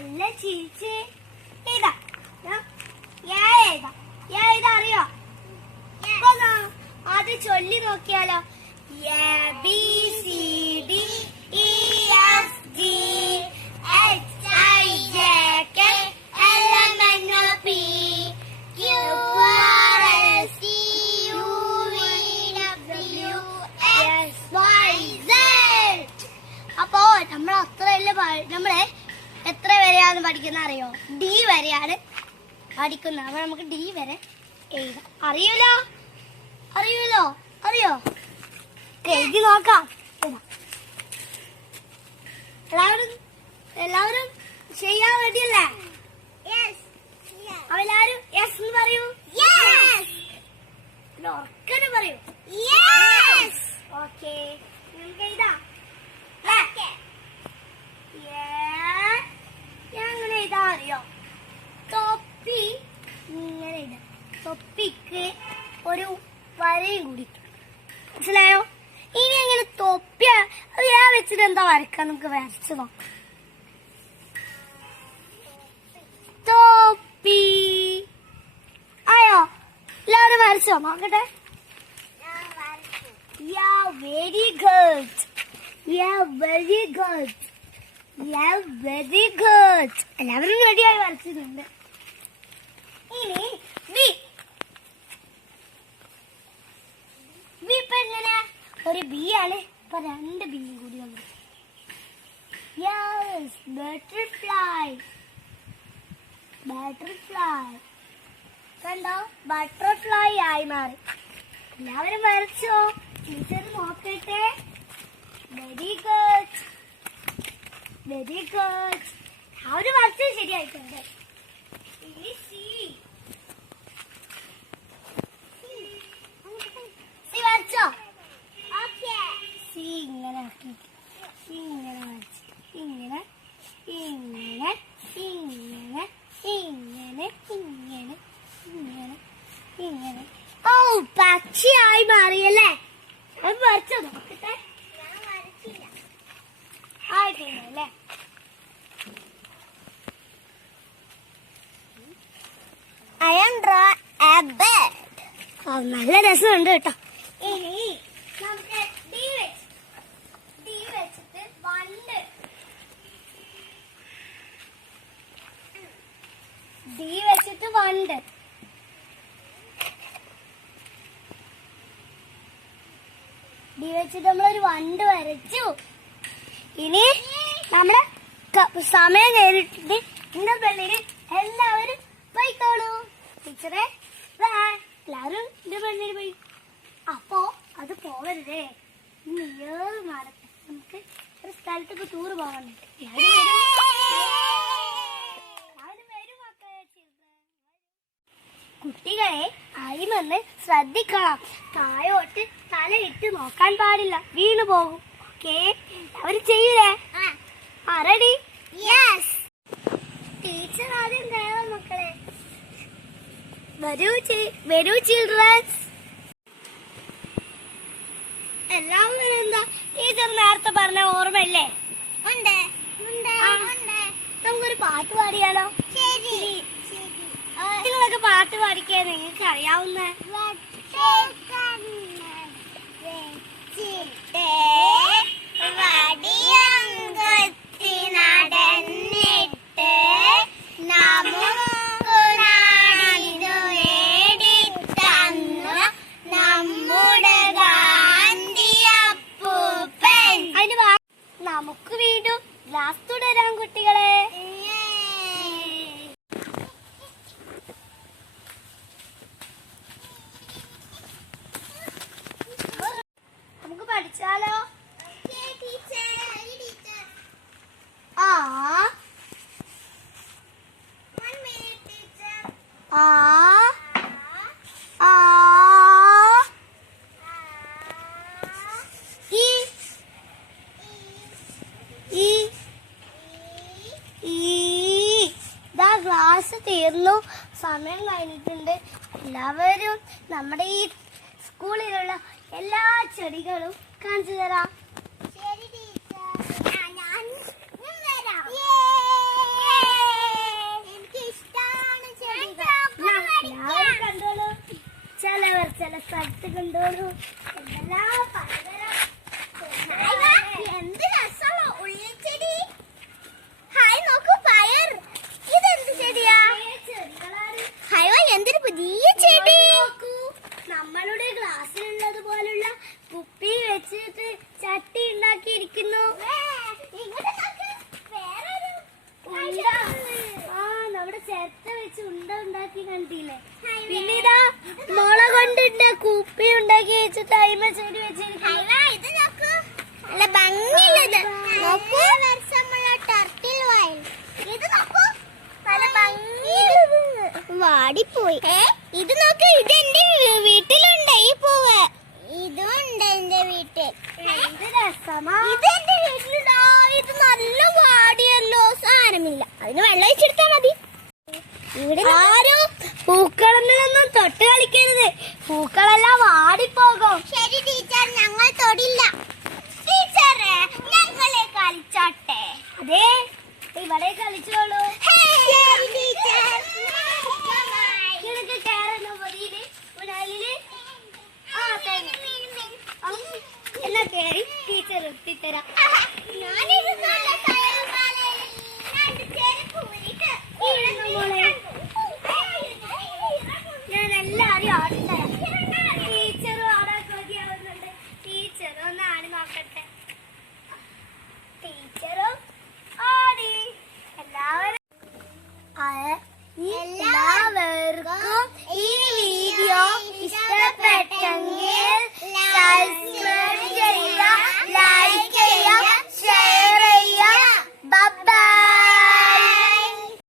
നല്ല ചിരിച്ച് എഴുതാ അറിയോ? അത് ചൊല്ലി നോക്കിയാലോ? അപ്പോ നമ്മളെ എത്ര വരെയാണ് പഠിക്കുന്ന അറിയോ? ഡി വരെയാണ് പഠിക്കുന്നത്. അപ്പൊ നമുക്ക് ഡി വരെ എഴുതാം. അറിയോ? എഴുതി നോക്കാം. എല്ലാവരും ചെയ്യാൻ റെഡിയല്ലേ? എല്ലാവരും യെസ് എന്ന് പറയൂ. ഉറക്കനെ പറയൂ. ഓക്കെ, നമുക്ക് എഴുതാം. ഞാൻ അങ്ങനെ എഴുതാ അറിയോ? തൊപ്പി ഇങ്ങനെ എഴുതാം. തൊപ്പിക്ക് ഒരു വരയും കൂടി, മനസ്സിലായോ? ഇനി എങ്ങനെ തൊപ്പി അത് ഞാൻ വെച്ചിട്ട് എന്താ വരക്കാൻ? നമുക്ക് വരച്ചു നോക്കാം. തൊപ്പി ആയോ? എല്ലാവരും വരച്ചോ? നോക്കട്ടെ. Very good. എല്ലാവരും റെഡിയായി വരച്ചിട്ടുണ്ട്. ഇനി ഇപ്പൊ എങ്ങനെ? ഒരു ബി ആണ്. ഇപ്പൊ 2 ബി കൂടി വന്നു. ബട്ടർഫ്ലൈ. കണ്ടോ? ബട്ടർഫ്ലൈ ആയി മാറി. എല്ലാവരും വരച്ചോ? ടീച്ചർ നോക്കട്ടെ. Very good. അവര് വരച്ചത് ശരിയായിട്ടുണ്ട്. ഇനി സി വരച്ചോ? സി ഇങ്ങനെ ഇങ്ങനെ. ഓ, പക്ഷിയായി മാറിയല്ലേ? അത് വരച്ചോ? നോക്കട്ടെ. ആയിട്ടില്ലേ? I am draw a bird. നല്ല രസമുണ്ട് കേട്ടോ. ഇനി നമുക്ക് ഡി വെച്ചിട്ട് വണ്ട്. ഡി വെച്ചിട്ട് നമ്മളൊരു വണ്ട് വരച്ചു. ഇനി നമ്മള് സമയം കഴിഞ്ഞിട്ടുണ്ട്. ഇന്ന പെണ്ണിന് എല്ലാവരും പോയിക്കോളൂ. ടീച്ചറെ എല്ലാവരും എന്റെ പെണ്ണിന് പോയി. അപ്പോ അത് പോവരുതേ. നടക്കും. നമുക്ക് ഒരു സ്ഥലത്തേക്ക് ടൂർ പോകാനുണ്ട്. കുട്ടികളെ അയിമെന്ന് ശ്രദ്ധിക്കണം. താഴോട്ട് തലയിട്ട് നോക്കാൻ പാടില്ല, വീണു പോകും. ഓക്കെ, അവര് ചെയ്യൂലേ? റെഡി? ടീച്ചർ ആദ്യം കയറാം മക്കളെ. വരൂ ചിൽഡ്രൻസ്. എല്ലാവരും എന്താ ടീച്ചർ നേരത്തെ പറഞ്ഞ ഓർമ്മയില്ലേ? നമുക്കൊരു പാട്ട് പാടിയാലോ? നിങ്ങളൊക്കെ പാട്ട് പാടിക്കാൻ നിങ്ങൾക്ക് അറിയാവുന്ന നമുക്ക് വീണ്ടും ക്ലാസ് തുടരാം കുട്ടികളെ. നമുക്ക് പഠിച്ചാലോ? ക്ലാസ് തീർന്നു, സമയം കഴിഞ്ഞിട്ടുണ്ട്. എല്ലാവരും നമ്മുടെ ഈ സ്കൂളിലുള്ള എല്ലാ ചെടികളും കാണിച്ചു തരാം. എന്തെല്ലാം പലതരം എന്ത് രസമുള്ള ഉള്ളിച്ചെടി. ഹായ് നോക്കൂ പയർ. ഇതെന്ത് ചെടിയാ? ഹായ് എന്തൊരു പുതിയ ചെടി. നമ്മളുടെ ഗ്ലാസ്സിലുള്ളത് പോലുള്ള കുപ്പി വെച്ചിട്ട് ചട്ടി ഉണ്ടാക്കിയിരിക്കുന്നു. നമ്മുടെ ചേർത്ത വെച്ച് ഉണ്ട ഉണ്ടാക്കി കണ്ടില്ലേ. പിന്നെ ഇതാ മുള കൊണ്ടിട്ട് കുപ്പി ഉണ്ടാക്കി വെച്ച് ടൈമ ചെടി വെച്ചിരിക്കുന്നു. നല്ല ഭംഗിയുള്ളത് നോക്കൂ. ഇത് നോക്കൂ നല്ല ഭംഗിയുള്ളത്. വാടിപ്പോയി. ഇത് നോക്ക്, ഇത് എന്റെ വീട്ടിലുണ്ട് ഈ പൂവ്. ഇതുണ്ട് എന്റെ വീട്ടിൽ. ഇത് രസമാ. ഇത് എന്റെ വീട്ടിലുണ്ടാ. ഇത് നല്ല വാടിയല്ലോ. സാരമില്ല, അതിന് വെള്ളം ഒഴിച്ചെടുത്താ മതി. ഇവിടെ ആരും പൂക്കളൊന്നും തൊട്ട് കളിക്കരുത്. പൂക്കളെല്ലാം വാടിപ്പോകും. ശരി ടീച്ചർ, ഞങ്ങൾ തൊടില്ല.